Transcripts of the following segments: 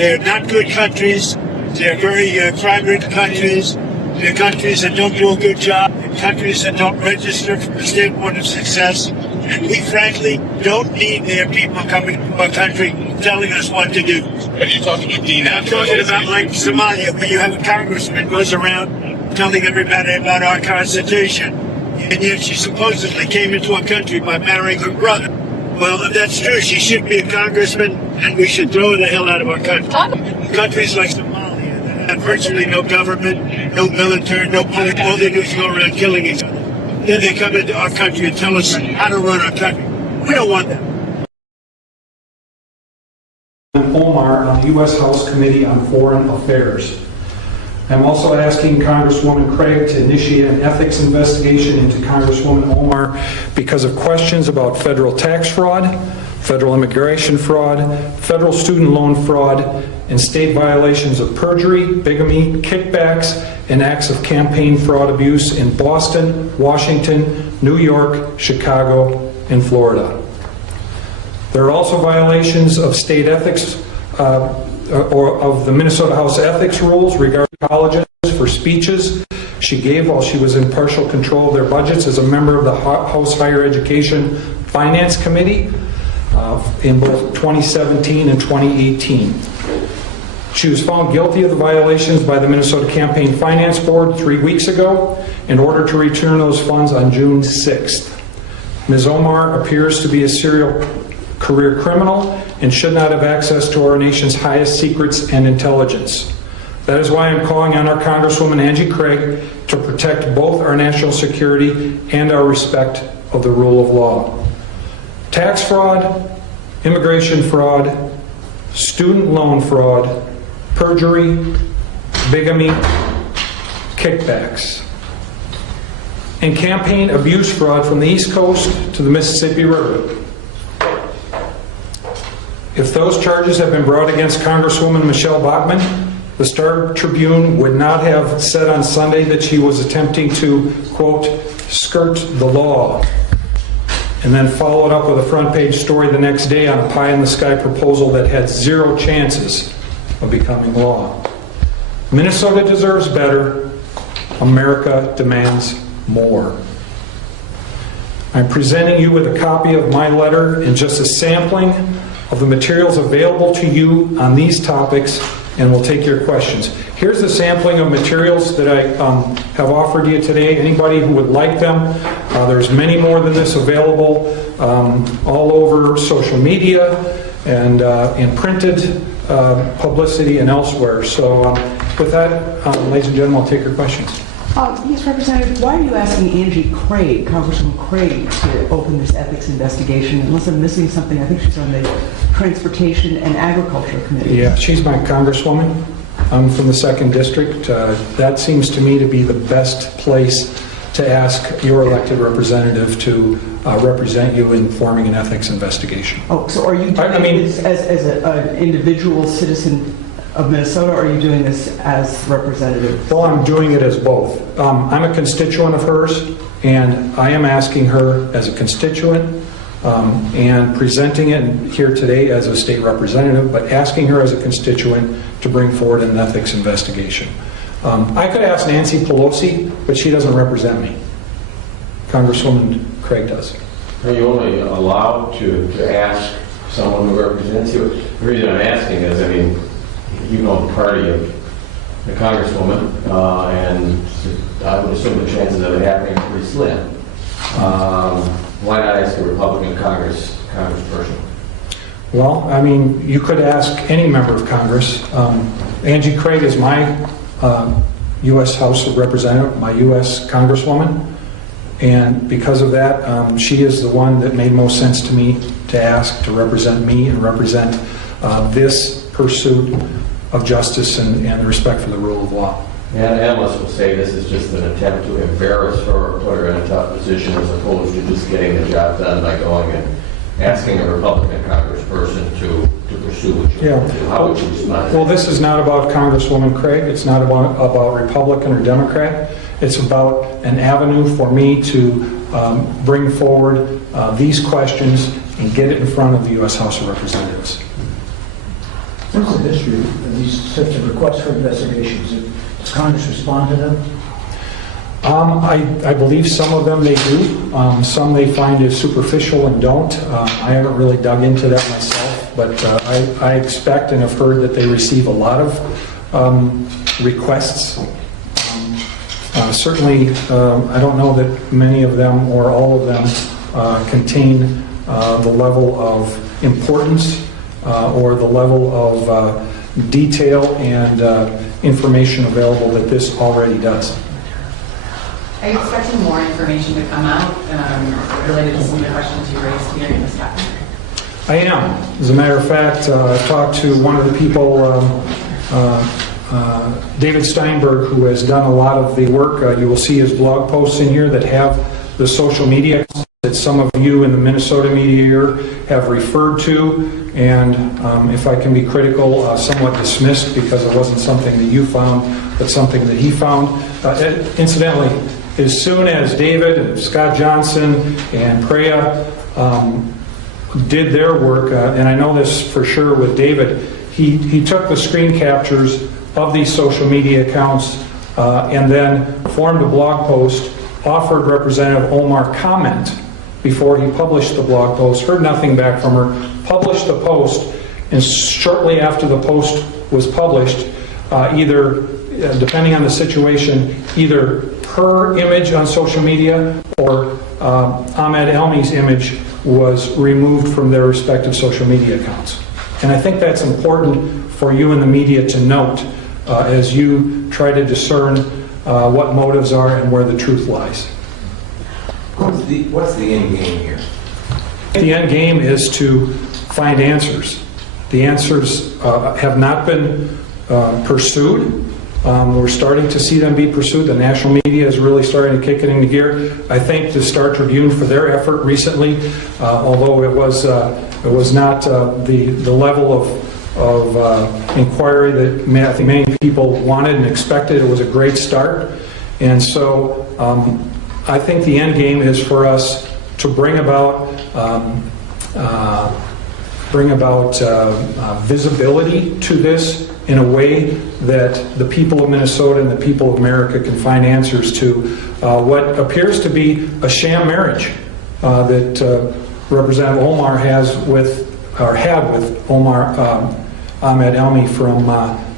They're not good countries. They're very crime-ridden countries. They're countries that don't do a good job. They're countries that don't register for the standpoint of success. And we, frankly, don't need their people coming to our country telling us what to do. Are you talking about Dean? I'm talking about like Somalia, where you have a congressman who goes around telling everybody about our Constitution. And yet she supposedly came into our country by marrying her brother. Well, if that's true, she should be a congressman, and we should throw her the hell out of our country. Countries like Somalia that have virtually no government, no military, no police, all they do is go around killing each other. Then they come into our country and tell us how to run our country. We don't want that. Omar on the U.S. House Committee on Foreign Affairs. I'm also asking Congresswoman Craig to initiate an ethics investigation into Congresswoman Omar because of questions about federal tax fraud, federal immigration fraud, federal student loan fraud, and state violations of perjury, bigamy, kickbacks, and acts of campaign fraud abuse in Boston, Washington, New York, Chicago, and Florida. There are also violations of state ethics or of the Minnesota House ethics rules regarding colleges for speeches she gave while she was in partial control of their budgets as a member of the House Higher Education Finance Committee in both 2017 and 2018. She was found guilty of the violations by the Minnesota Campaign Finance Board 3 weeks ago in order to return those funds on June 6th. Ms. Omar appears to be a serial career criminal and should not have access to our nation's highest secrets and intelligence. That is why I'm calling on our Congresswoman Angie Craig to protect both our national security and our respect of the rule of law. Tax fraud, immigration fraud, student loan fraud, perjury, bigamy, kickbacks, and campaign abuse fraud from the East Coast to the Mississippi River. If those charges have been brought against Congresswoman Michelle Bachmann, the Star Tribune would not have said on Sunday that she was attempting to, quote, skirt the law, and then followed up with a front page story the next day on a pie-in-the-sky proposal that had zero chances of becoming law. Minnesota deserves better. America demands more. I'm presenting you with a copy of my letter and just a sampling of the materials available to you on these topics, and we'll take your questions. Here's the sampling of materials that I have offered you today. Anybody who would like them, there's many more than this available all over social media and in printed publicity and elsewhere. So with that, ladies and gentlemen, I'll take your questions. Yes, Representative, why are you asking Angie Craig, Congresswoman Craig, to open this ethics investigation? Unless I'm missing something, I think she's on the Transportation and Agriculture Committee. Yeah, she's my congresswoman. I'm from the 2nd District. That seems to me to be the best place to ask your elected representative to represent you in forming an ethics investigation. Oh, so are you doing this as an individual citizen of Minnesota, or are you doing this as representative? Well, I'm doing it as both. I'm a constituent of hers, and I am asking her as a constituent and presenting it here today as a state representative, but asking her as a constituent to bring forward an ethics investigation. I could ask Nancy Pelosi, but she doesn't represent me. Congresswoman Craig does. Are you only allowed to ask someone who represents you? The reason I'm asking is, I mean, you know the party of the Congresswoman, and I would assume the chances of it happening are pretty slim. Why not ask a Republican congressperson? Well, I mean, you could ask any member of Congress. Angie Craig is my U.S. House of Representative, my U.S. Congresswoman, and because of that, she is the one that made most sense to me to ask to represent me and represent this pursuit of justice and the respect for the rule of law. And analysts will say this is just an attempt to embarrass her or put her in a tough position as opposed to just getting the job done by going and asking a Republican congressperson to pursue what you want to do. How would you respond? Well, this is not about Congresswoman Craig. It's not about Republican or Democrat. It's about an avenue for me to bring forward these questions and get it in front of the U.S. House of Representatives. What's the history of these such a requests for investigations? Does Congress respond to them? I believe some of them they do. Some they find is superficial and don't. I haven't really dug into that myself, but I expect and have heard that they receive a lot of requests. Certainly, I don't know that many of them or all of them contain the level of importance or the level of detail and information available that this already does. Are you expecting more information to come out related to some of the questions you raised here in this document? I am. As a matter of fact, I talked to one of the people, David Steinberg, who has done a lot of the work. You will see his blog posts in here that have the social media that some of you in the Minnesota media here have referred to, and if I can be critical, somewhat dismissed because it wasn't something that you found, but something that he found. Incidentally, as soon as David and Scott Johnson and Preya did their work, and I know this for sure with David, he took the screen captures of these social media accounts and then formed a blog post, offered Representative Omar comment before he published the blog post, heard nothing back from her, published the post, and shortly after the post was published, either, depending on the situation, either her image on social media or Ahmed Elmi's image was removed from their respective social media accounts. And I think that's important for you in the media to note as you try to discern what motives are and where the truth lies. What's the end game here? The end game is to find answers. The answers have not been pursued. We're starting to see them be pursued. The national media is really starting to kick it into gear. I thank the Star Tribune for their effort recently, although it was not the level of inquiry that I think many people wanted and expected. It was a great start, and so I think the end game is for us to bring about visibility to this in a way that the people of Minnesota and the people of America can find answers to what appears to be a sham marriage that Representative Omar had with Omar Ahmed Elmi from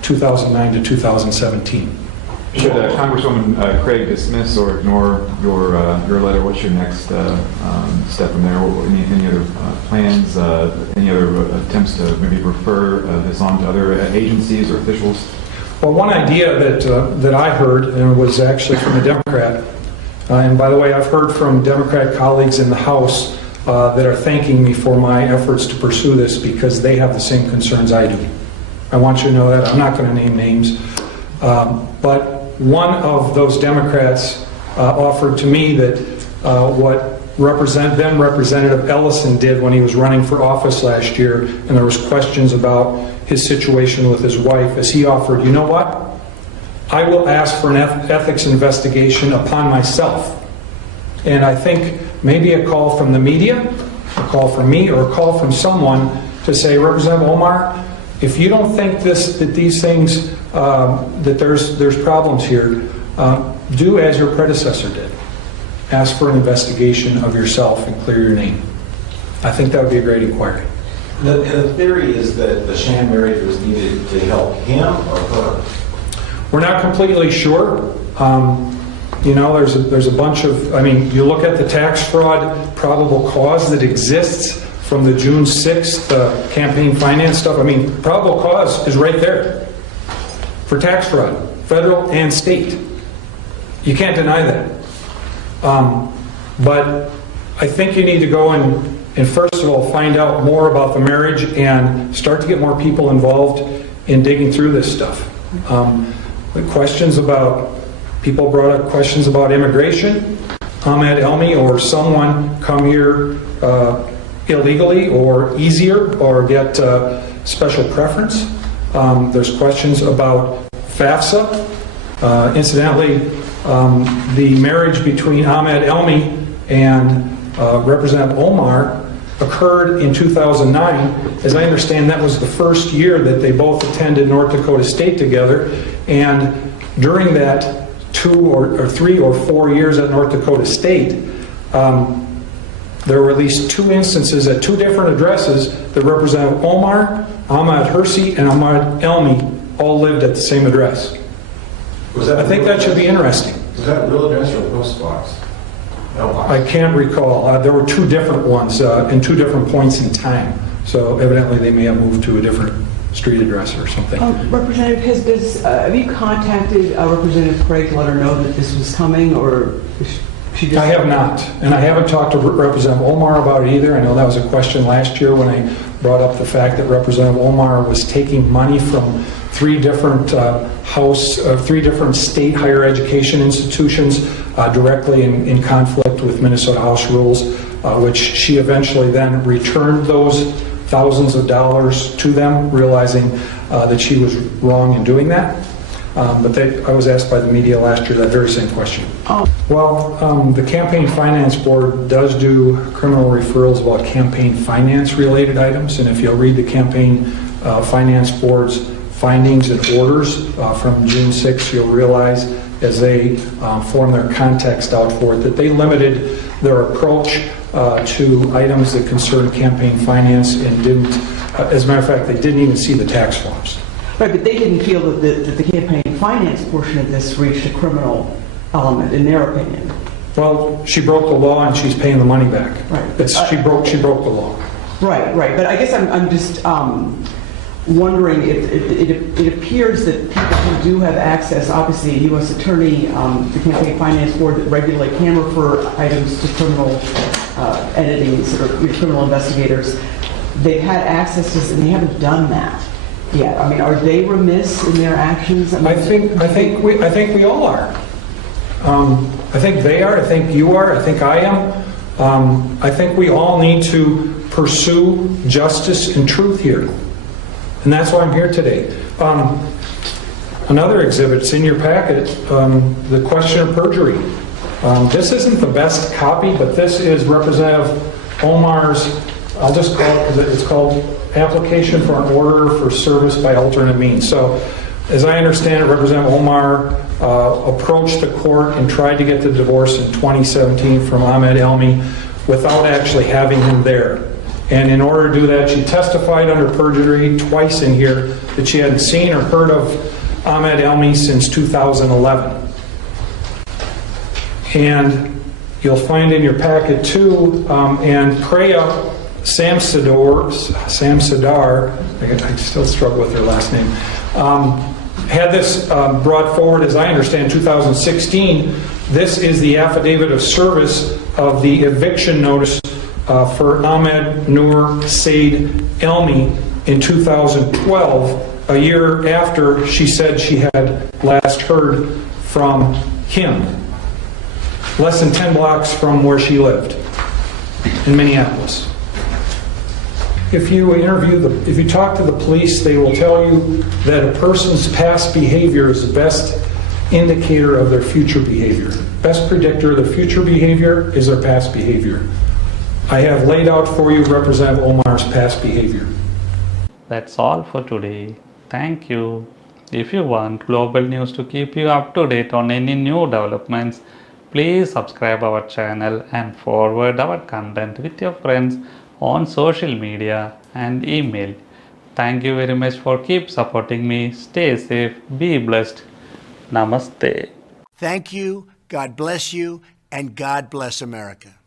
2009 to 2017. Should Congresswoman Craig dismiss or ignore your letter? What's your next step from there? Any other plans? Any other attempts to maybe refer this on to other agencies or officials? Well, one idea that I heard, and it was actually from a Democrat, and by the way, I've heard from Democrat colleagues in the House that are thanking me for my efforts to pursue this because they have the same concerns I do. I want you to know that. I'm not going to name names. But one of those Democrats offered to me that what then Representative Ellison did when he was running for office last year, and there was questions about his situation with his wife, is he offered, you know what? I will ask for an ethics investigation upon myself. And I think maybe a call from the media, a call from me, or a call from someone to say, Representative Omar, if you don't think that these things, that there's problems here, do as your predecessor did. Ask for an investigation of yourself and clear your name. I think that would be a great inquiry. The theory is that the sham marriage was needed to help him or her. We're not completely sure. You know, there's a bunch of, I mean, you look at the tax fraud probable cause that exists from the June 6th campaign finance stuff. I mean, probable cause is right there for tax fraud, federal and state. You can't deny that. But I think you need to go and first of all find out more about the marriage and start to get more people involved in digging through this stuff. The questions about, people brought up questions about immigration. Ahmed Elmi or someone come here illegally or easier or get special preference. There's questions about FAFSA. Incidentally, the marriage between Ahmed Elmi and Representative Omar occurred in 2009. As I understand, that was the first year that they both attended North Dakota State together, and during that 2 or 3 or 4 years at North Dakota State, there were at least 2 instances at 2 different addresses that Representative Omar, Ahmad Hersey, and Ahmad Elmi all lived at the same address. I think that should be interesting. Was that a real address or a post box? I can't recall. There were 2 different ones in 2 different points in time. So evidently they may have moved to a different street address or something. Representative, have you contacted Representative Craig to let her know that this was coming, or she just... I have not, and I haven't talked to Representative Omar about it either. I know that was a question last year when I brought up the fact that Representative Omar was taking money from 3 different 3 different state higher education institutions directly in conflict with Minnesota House rules, which she eventually then returned those thousands of dollars to them, realizing that she was wrong in doing that. But I was asked by the media last year that very same question. Oh. Well, the Campaign Finance Board does do criminal referrals about campaign finance related items, and if you'll read the Campaign Finance Board's findings and orders from June 6, you'll realize as they form their context out for it that they limited their approach to items that concern campaign finance and didn't, as a matter of fact, they didn't even see the tax forms. Right, but they didn't feel that the campaign finance portion of this reached a criminal element, in their opinion. Well, she broke the law and she's paying the money back. Right. She broke the law. Right. But I guess I'm just wondering if it appears that people who do have access, obviously a U.S. attorney, the Campaign Finance Board that regularly can refer items to criminal entities or criminal investigators, they've had access to this and they haven't done that yet. I mean, are they remiss in their actions? I think we all are. I think they are. I think you are. I think I am. I think we all need to pursue justice and truth here. And that's why I'm here today. Another exhibit's in your packet, the question of perjury. This isn't the best copy, but this is Representative Omar's, I'll just call it, because it's called Application for an Order for Service by Alternate Means. So, as I understand it, Representative Omar approached the court and tried to get the divorce in 2017 from Ahmed Elmi without actually having him there. And in order to do that, she testified under perjury twice in here that she hadn't seen or heard of Ahmed Elmi since 2011. And you'll find in your packet too, and Preya Samsadar, I still struggle with her last name, had this brought forward, as I understand, 2016. This is the affidavit of service of the eviction notice for Ahmed Nur Said Elmi in 2012, a year after she said she had last heard from him, less than 10 blocks from where she lived in Minneapolis. If you talk to the police, they will tell you that a person's past behavior is the best indicator of their future behavior. Best predictor of their future behavior is their past behavior. I have laid out for you Representative Omar's past behavior. That's all for today. Thank you. If you want global news to keep you up to date on any new developments, please subscribe our channel and forward our content with your friends on social media and email. Thank you very much for keep supporting me. Stay safe, be blessed. Namaste. Thank you, God bless you, and God bless America.